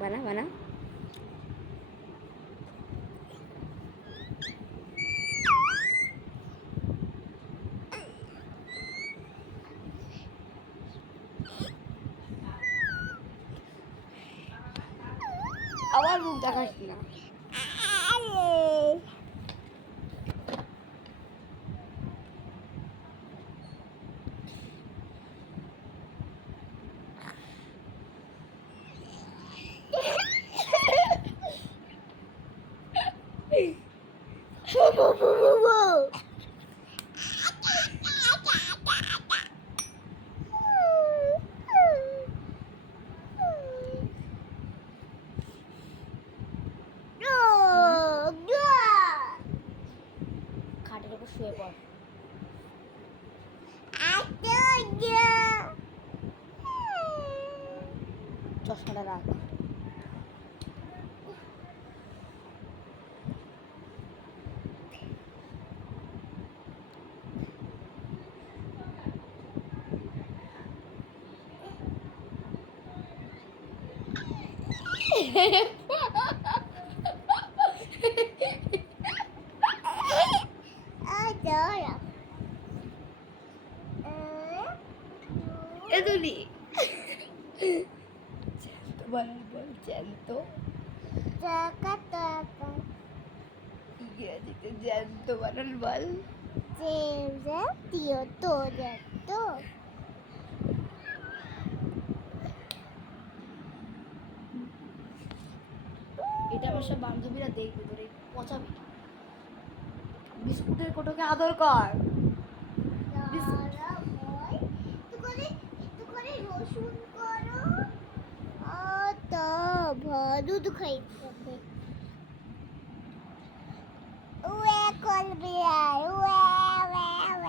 বানা বানা আবার মুখ দেখাস না। খাটের উপর শুয়ে পড়। চশমাটা রাখ। এদুলি জ্যান্ত বানাল বল, জ্যান্ত ইংরেজিতে জ্যান্ত বানাল বল। এটা আমার সব বান্ধবীরা দেখবে, তোর এই পচাবি। বিস্কুটের কোটোকে আদর কর। রসুন করো দুধ খাইছো।